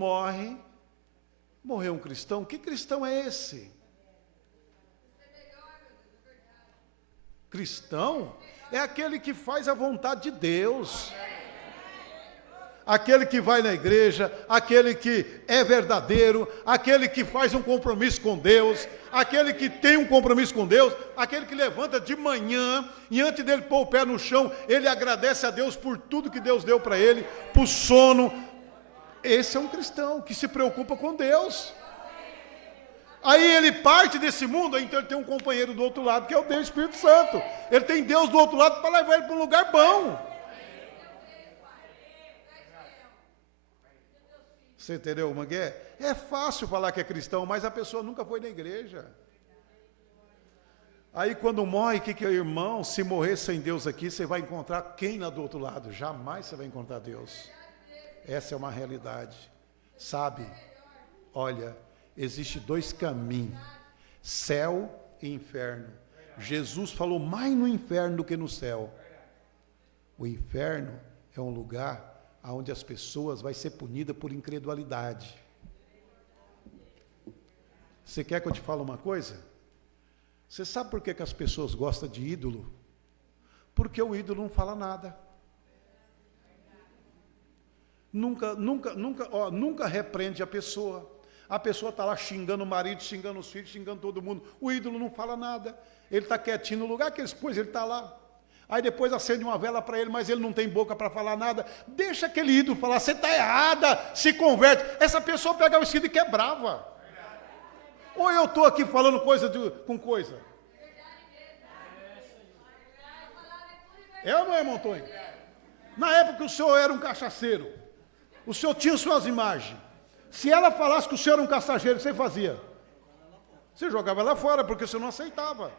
morreu um cristão. Que cristão é esse? Cristão é aquele que faz a vontade de Deus. Aquele que vai na igreja, aquele que é verdadeiro, aquele que faz um compromisso com Deus, aquele que tem um compromisso com Deus, aquele que levanta de manhã e antes dele pôr o pé no chão, ele agradece a Deus por tudo que Deus deu para ele, por sono. Esse é um cristão que se preocupa com Deus. Aí ele parte desse mundo, então ele tem um companheiro do outro lado, que é o Deus Espírito Santo. Ele tem Deus do outro lado para levar ele para um lugar bom. Você entendeu, Mangué? É fácil falar que é cristão, mas a pessoa nunca foi na igreja. Aí quando morre, o que é, irmão? Se morrer sem Deus aqui, você vai encontrar quem lá do outro lado? Jamais você vai encontrar Deus. Essa é uma realidade. Sabe? Olha, existe 2 caminhos, céu e inferno. Jesus falou mais no inferno do que no céu. O inferno é um lugar onde as pessoas vão ser punidas por incredulidade. Você quer que eu te fale uma coisa? Você sabe por que as pessoas gostam de ídolo? Porque o ídolo não fala nada. Nunca repreende a pessoa. A pessoa está lá xingando o marido, xingando os filhos, xingando todo mundo. O ídolo não fala nada. Ele está quietinho no lugar que eles pôs, ele está lá. Aí depois acende uma vela para ele, mas ele não tem boca para falar nada. Deixa aquele ídolo falar, você está errada, se converte. Essa pessoa pega o vestido e quebrava. Ou eu estou aqui falando coisa com coisa? É ou não é, Montonho? Na época que o senhor era um cachaceiro, o senhor tinha suas imagens. Se ela falasse que o senhor era um cachaceiro, o que você fazia? Você jogava ela fora, porque você não aceitava.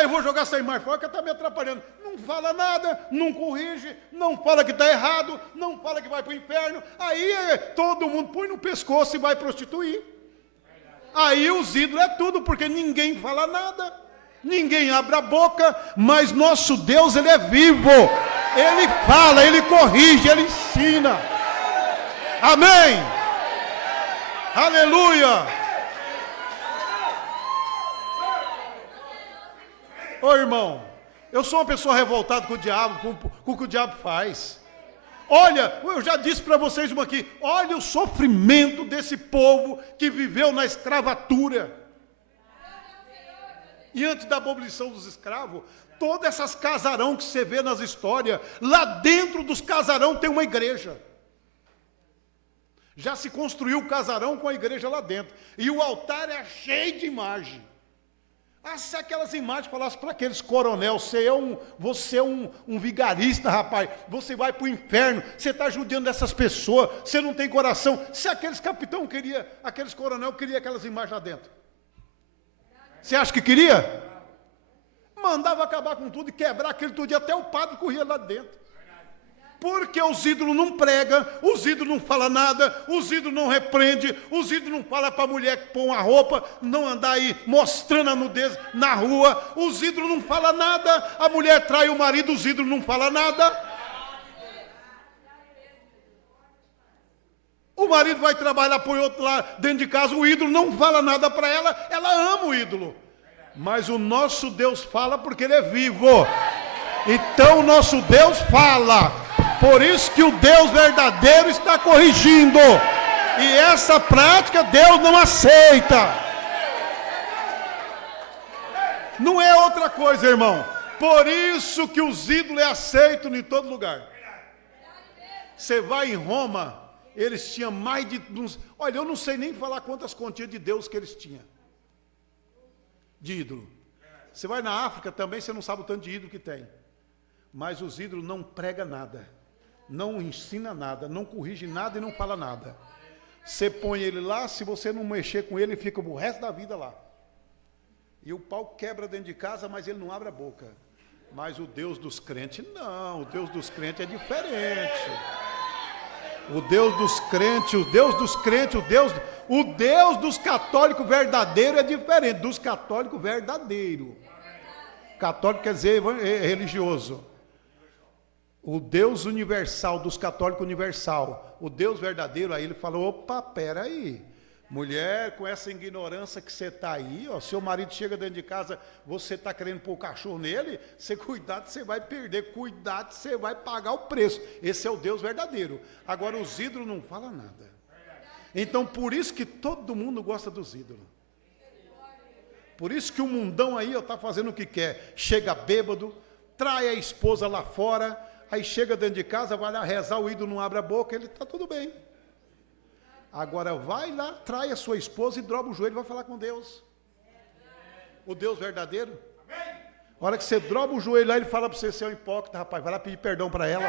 Eu vou jogar essa imagem fora que está me atrapalhando. Não fala nada, não corrige, não fala que está errado, não fala que vai para o inferno. Aí todo mundo põe no pescoço e vai prostituir. Aí os ídolos é tudo, porque ninguém fala nada, ninguém abre a boca, mas nosso Deus, Ele é vivo. Ele fala, Ele corrige, Ele ensina. Amém. Aleluia. Ô irmão, eu sou uma pessoa revoltada com o diabo, com o que o diabo faz. Olha, eu já disse para vocês uma aqui, olha o sofrimento desse povo que viveu na escravatura. E antes da abolição dos escravos, todas essas casarão que você vê nas histórias, lá dentro dos casarão tem uma igreja. Já se construiu o casarão com a igreja lá dentro. E o altar é cheio de imagem. Se aquelas imagens falassem para aqueles coronel, você é um vigarista, rapaz, você vai para o inferno, você está judiando dessas pessoas, você não tem coração. Se aqueles capitão queria, aqueles coronel queria aquelas imagens lá dentro. Você acha que queria? Mandava acabar com tudo e quebrar aquele tudo, e até o padre corria lá dentro. Porque os ídolos não pregam, os ídolos não falam nada, os ídolos não repreendem, os ídolos não falam para a mulher que põe uma roupa, não andar aí mostrando a nudez na rua, os ídolos não falam nada, a mulher trai o marido, os ídolos não falam nada. O marido vai trabalhar, põe outro lá dentro de casa, o ídolo não fala nada para ela, ela ama o ídolo. Mas o nosso Deus fala porque Ele é vivo. Então o nosso Deus fala. Por isso que o Deus verdadeiro está corrigindo. E essa prática Deus não aceita. Não é outra coisa, irmão. Por isso que os ídolos é aceito em todo lugar. Você vai em Roma, eles tinham mais de... Olha, eu não sei nem falar quantas continhas de Deus que eles tinham. De ídolo. Você vai na África também, você não sabe o tanto de ídolo que tem. Mas os ídolos não pregam nada. Não ensina nada, não corrige nada e não fala nada. Você põe ele lá, se você não mexer com ele, fica o resto da vida lá. E o pau quebra dentro de casa, mas ele não abre a boca. Mas o Deus dos crentes, não. O Deus dos crentes é diferente. O Deus dos crentes, o Deus dos católicos verdadeiro é diferente dos católicos verdadeiros. Católico quer dizer religioso. O Deus universal, dos católicos universal, o Deus verdadeiro, aí ele falou, opa, peraí, mulher, com essa ignorância que você está aí, ó, seu marido chega dentro de casa, você está querendo pôr o cachorro nele, você cuidado, você vai perder, cuidado, você vai pagar o preço. Esse é o Deus verdadeiro. Agora, os ídolos não falam nada. Então, por isso que todo mundo gosta dos ídolos. Por isso que o mundão aí está fazendo o que quer. Chega bêbado, trai a esposa lá fora, aí chega dentro de casa, vai lá rezar, o ídolo não abre a boca, ele está tudo bem. Agora vai lá, trai a sua esposa e dobra o joelho e vai falar com Deus. O Deus verdadeiro. A hora que você dobra o joelho lá, ele fala para você é um hipócrita, rapaz, vai lá pedir perdão para ela.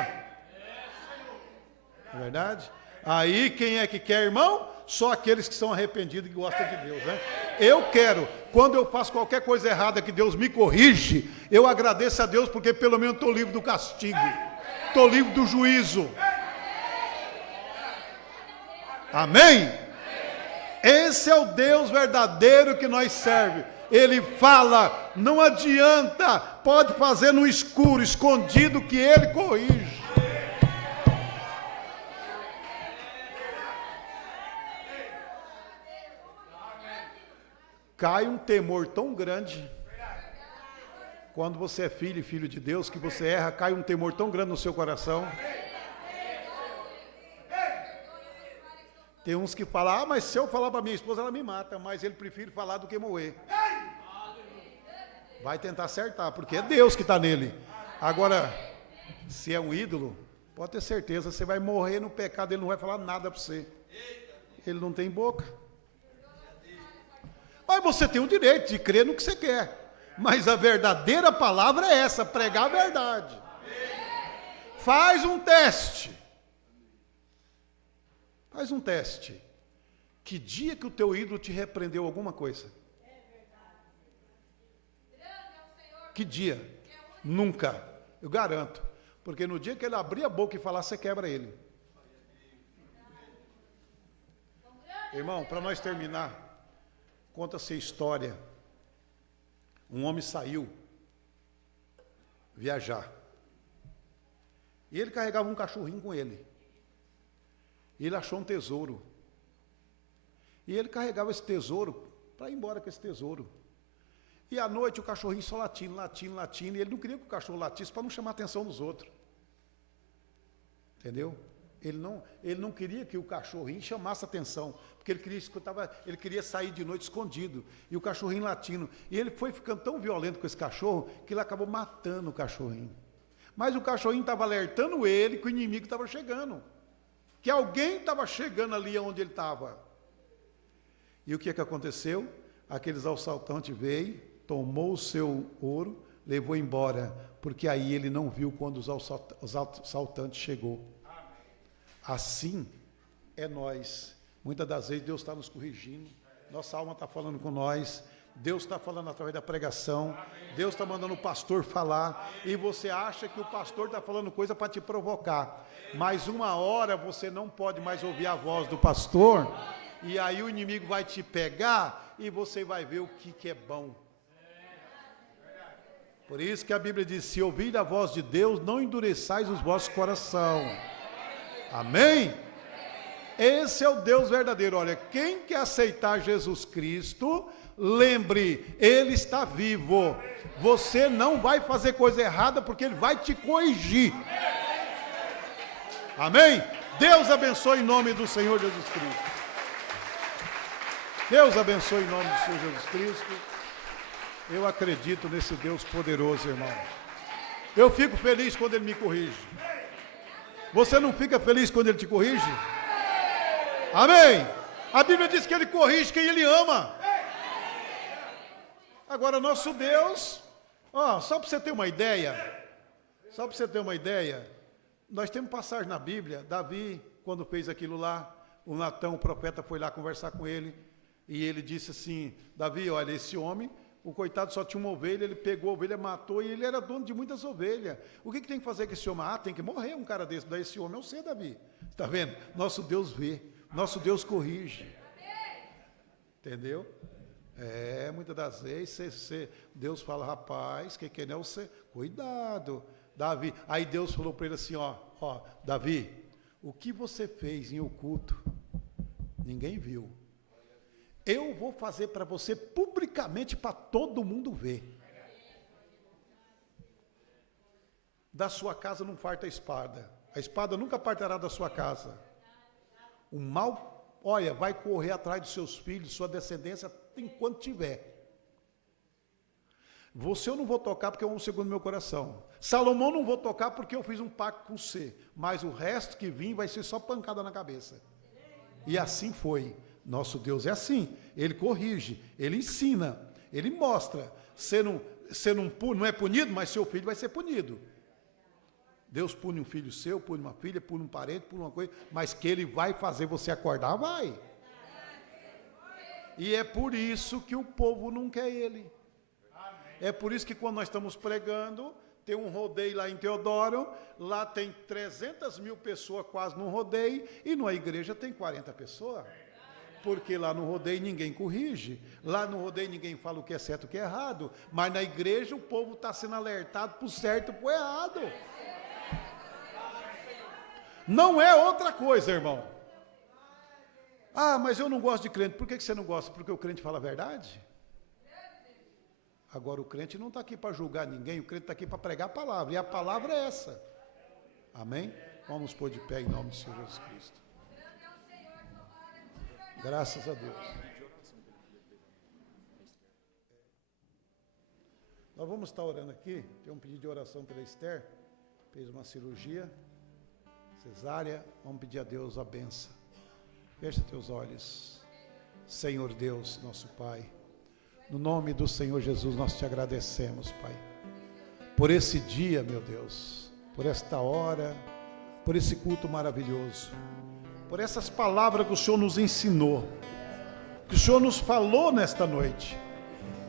É verdade? Aí quem é que quer, irmão? Só aqueles que são arrependidos e que gostam de Deus, né? Eu quero, quando eu faço qualquer coisa errada que Deus me corrige, eu agradeço a Deus porque pelo menos estou livre do castigo, estou livre do juízo. Amém? Esse é o Deus verdadeiro que nós servemos. Ele fala, não adianta, pode fazer no escuro, escondido, que Ele corrige. Cai um temor tão grande, quando você é filho e filho de Deus, que você erra, cai um temor tão grande no seu coração. Tem uns que falam, mas se eu falar para minha esposa, ela me mata, mas ele prefere falar do que morrer. Vai tentar acertar, porque é Deus que está nele. Agora, se é um ídolo, pode ter certeza, você vai morrer no pecado, ele não vai falar nada para você. Ele não tem boca. Mas você tem o direito de crer no que você quer. Mas a verdadeira palavra é essa, pregar a verdade. Faz um teste. Faz um teste. Que dia que o teu ídolo te repreendeu alguma coisa? Que dia? Nunca. Eu garanto. Porque no dia que ele abrir a boca e falar, você quebra ele. Irmão, para nós terminar, conta-se a história. Um homem saiu viajar. E ele carregava um cachorrinho com ele. E ele achou um tesouro. E ele carregava esse tesouro para ir embora com esse tesouro. E à noite o cachorrinho só latindo, latindo, latindo. E ele não queria que o cachorro latisse para não chamar a atenção dos outros. Entendeu? Ele não queria que o cachorrinho chamasse a atenção. Porque ele queria sair de noite escondido. E o cachorrinho latindo. E ele foi ficando tão violento com esse cachorro que ele acabou matando o cachorrinho. Mas o cachorrinho estava alertando ele que o inimigo estava chegando. Que alguém estava chegando ali onde ele estava. E o que aconteceu? Aqueles assaltantes veio, tomou o seu ouro, levou embora, porque aí ele não viu quando os assaltantes chegou. Assim é nós. Muitas das vezes Deus está nos corrigindo, nossa alma está falando com nós, Deus está falando através da pregação, Deus está mandando o pastor falar, e você acha que o pastor está falando coisa para te provocar, mas uma hora você não pode mais ouvir a voz do pastor, e aí o inimigo vai te pegar, e você vai ver o que é bom. Por isso que a Bíblia diz, se ouvir a voz de Deus, não endureçais os vossos corações. Amém? Esse é o Deus verdadeiro. Olha, quem quer aceitar Jesus Cristo, lembre, Ele está vivo. Você não vai fazer coisa errada porque Ele vai te corrigir. Amém? Deus abençoe em nome do Senhor Jesus Cristo. Deus abençoe em nome do Senhor Jesus Cristo. Eu acredito nesse Deus poderoso, irmão. Eu fico feliz quando Ele me corrige. Você não fica feliz quando Ele te corrige? Amém? A Bíblia diz que Ele corrige quem Ele ama. Agora, nosso Deus, só para você ter uma ideia, nós temos passagem na Bíblia. Davi, quando fez aquilo lá, o Natão, o profeta, foi lá conversar com ele, e ele disse assim: Davi, olha, esse homem, o coitado só tinha uma ovelha, ele pegou a ovelha, matou, e ele era dono de muitas ovelhas. O que tem que fazer com esse homem? Tem que morrer um cara desse. Daí esse homem é você, Davi. Está vendo? Nosso Deus vê, nosso Deus corrige. Entendeu? Muitas das vezes Deus fala: rapaz, que não é você? Cuidado, Davi. Aí Deus falou para ele assim: Davi, o que você fez em oculto, ninguém viu. Eu vou fazer para você publicamente, para todo mundo ver. Da sua casa não farta a espada nunca partirá da sua casa. O mal, vai correr atrás dos seus filhos, sua descendência, enquanto tiver. Você eu não vou tocar porque é um segundo meu coração. Salomão não vou tocar porque eu fiz um pacto com você. Mas o resto que vir vai ser só pancada na cabeça. E assim foi. Nosso Deus é assim. Ele corrige, Ele ensina, Ele mostra. Você não é punido, mas seu filho vai ser punido. Deus pune um filho seu, pune uma filha, pune um parente, pune uma coisa. Mas que Ele vai fazer você acordar, vai. E é por isso que o povo não quer Ele. É por isso que quando nós estamos pregando, tem um rodeio lá em Teodoro, lá tem 300.000 pessoas quase no rodeio, e na igreja tem 40 pessoas. Porque lá no rodeio ninguém corrige, lá no rodeio ninguém fala o que é certo e o que é errado, mas na igreja o povo está sendo alertado para o certo e para o errado. Não é outra coisa, irmão. Mas eu não gosto de crente. Por que você não gosta? Porque o crente fala a verdade? Agora, o crente não está aqui para julgar ninguém, o crente está aqui para pregar a palavra, e a palavra é essa. Amém? Vamos pôr de pé em nome do Senhor Jesus Cristo. Graças a Deus. Nós vamos estar orando aqui, tem um pedido de oração pela Esther, fez uma cirurgia, cesárea, vamos pedir a Deus a bênção. Fecha teus olhos. Senhor Deus, nosso Pai, no nome do Senhor Jesus, nós te agradecemos, Pai, por esse dia, meu Deus, por esta hora, por esse culto maravilhoso, por essas palavras que o Senhor nos ensinou, que o Senhor nos falou nesta noite,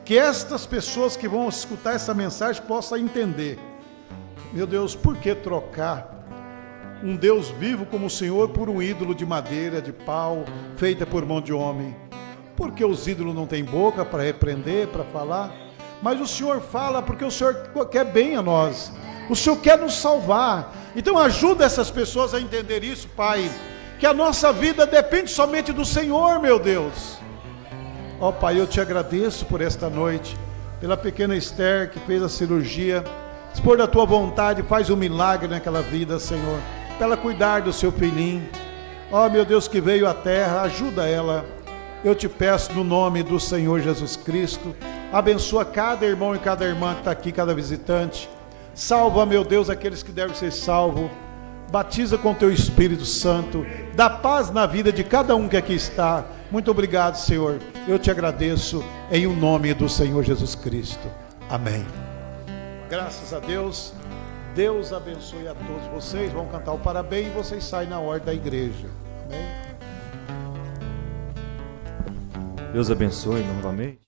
que estas pessoas que vão escutar essa mensagem possam entender, meu Deus, por que trocar um Deus vivo como o Senhor por um ídolo de madeira, de pau, feita por mão de homem? Porque os ídolos não têm boca para repreender, para falar, mas o Senhor fala porque o Senhor quer bem a nós, o Senhor quer nos salvar. Então ajuda essas pessoas a entender isso, Pai, que a nossa vida depende somente do Senhor, meu Deus. Pai, eu te agradeço por esta noite, pela pequena Esther que fez a cirurgia. Se for da tua vontade, faz um milagre naquela vida, Senhor, para ela cuidar do seu filhinho. Meu Deus, que veio à terra, ajuda ela. Eu te peço no nome do Senhor Jesus Cristo, abençoa cada irmão e cada irmã que está aqui, cada visitante. Salva, meu Deus, aqueles que devem ser salvos. Batiza com teu Espírito Santo. Dá paz na vida de cada um que aqui está. Muito obrigado, Senhor. Eu te agradeço em o nome do Senhor Jesus Cristo. Amém. Graças a Deus. Deus abençoe a todos vocês. Vão cantar o parabéns e vocês saem na ordem da igreja. Amém. Deus abençoe novamente.